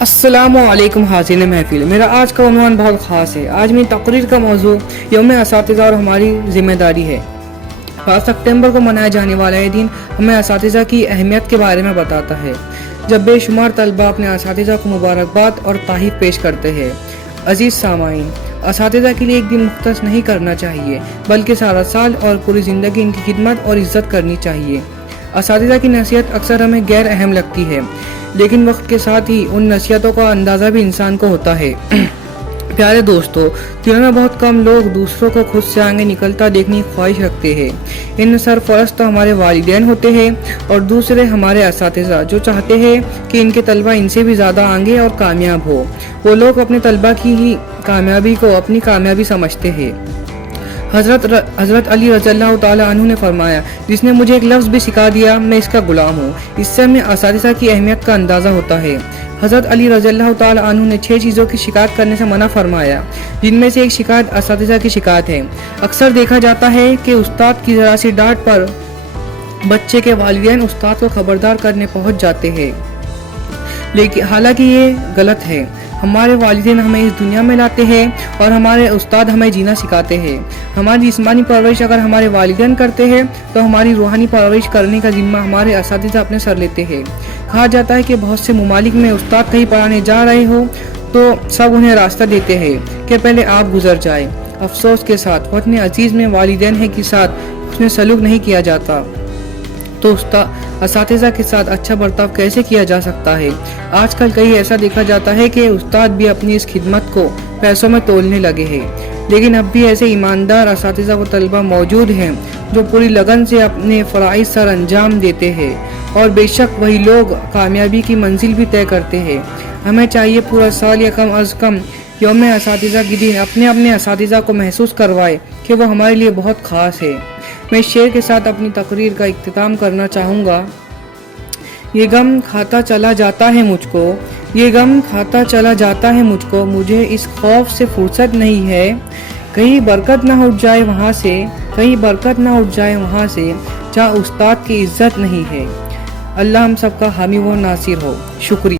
अस्सलाम वालेकुम हाज़िन महफिल। मेरा आज का उन्वान बहुत ख़ास है। आज मेरी तकरीर का मौजू यौम असातिज़ा और हमारी ज़िम्मेदारी है। 5 सितंबर को मनाया जाने वाला ये दिन हमें असातिज़ा की अहमियत के बारे में बताता है, जब बेशुमार तलबा अपने असातिज़ा को मुबारकबाद और तारीफ़ पेश करते हैं। अज़ीज़ सामाईन, असातिज़ा के लिए एक दिन मुख्तस नहीं करना चाहिए, बल्कि सारा साल और पूरी ज़िंदगी इनकी खिदमत और इज़्ज़त करनी चाहिए। असातिज़ा की नसीहत अक्सर हमें गैर अहम लगती है, लेकिन वक्त के साथ ही उन नसीहतों का अंदाज़ा भी इंसान को होता है। प्यारे दोस्तों, दुनिया में बहुत कम लोग दूसरों को खुद से आगे निकलता देखने की ख्वाहिश रखते हैं। इनमें सरफरस्त तो हमारे वालिदैन होते हैं और दूसरे हमारे असातिज़ा, जो चाहते हैं कि इनके तलबा इनसे भी ज़्यादा आगे और कामयाब हो। वो लोग अपने तलबा की ही कामयाबी को अपनी कामयाबी समझते हैं। हज़रत अली रज़ियल्लाहु ताला अन्हु ने फरमाया, जिसने मुझे एक लफ्ज़ भी सिखा दिया, मैं इसका गुलाम हूँ। इससे हमें असातिज़ा की अहमियत का अंदाज़ा होता है। हज़रत अली रज़ियल्लाहु ताला अन्हु ने 6 चीज़ों की शिकायत करने से मना फरमाया, जिनमें से एक शिकायत असातिज़ा की शिकायत है। अक्सर देखा जाता है कि उस्ताद की ज़रा सी डांट पर बच्चे के वालिदैन उस्ताद को खबरदार करने पहुँच जाते हैं, लेकिन हालांकि ये गलत है। हमारे वालिदैन हमें इस दुनिया में लाते हैं और हमारे उस्ताद हमें जीना सिखाते हैं। हमारी जिस्मानी परवरिश अगर हमारे वालिदैन करते हैं, तो हमारी रूहानी परवरिश करने का जिम्मा हमारे असातिज़ा अपने सर लेते हैं। कहा जाता है कि बहुत से ममालिक में उस्ताद कहीं पढ़ाने जा रहे हो तो सब उन्हें रास्ता देते हैं कि पहले आप गुजर जाए। अफसोस के साथ वतन अजीज़ में वालिदैन है के साथ उसमें सलूक नहीं किया जाता, तो असातिज़ा के साथ अच्छा बर्ताव कैसे किया जा सकता है। आजकल कहीं ऐसा देखा जाता है कि उस्ताद भी अपनी इस खिदमत को पैसों में तोलने लगे हैं, लेकिन अब भी ऐसे ईमानदार असातिज़ा व तलबा मौजूद हैं जो पूरी लगन से अपने फ़राइज़ सर अंजाम देते हैं, और बेशक वही लोग कामयाबी की मंजिल भी तय करते हैं। हमें चाहिए पूरा साल या कम अज़ कम यौम असातिज़ा के दिन अपने असातिज़ा को महसूस करवाए कि वो हमारे लिए बहुत ख़ास है। मैं शेर के साथ अपनी तकरीर का इख्तिताम करना चाहूँगा। ये गम खाता चला जाता है मुझको, ये गम खाता चला जाता है मुझको, मुझे इस खौफ से फुर्सत नहीं है, कहीं बरकत ना उठ जाए वहाँ से, कहीं बरकत ना उठ जाए वहाँ से, जहाँ उस्ताद की इज्जत नहीं है। अल्लाह हम सबका हामी व नासिर हो। शुक्रिया।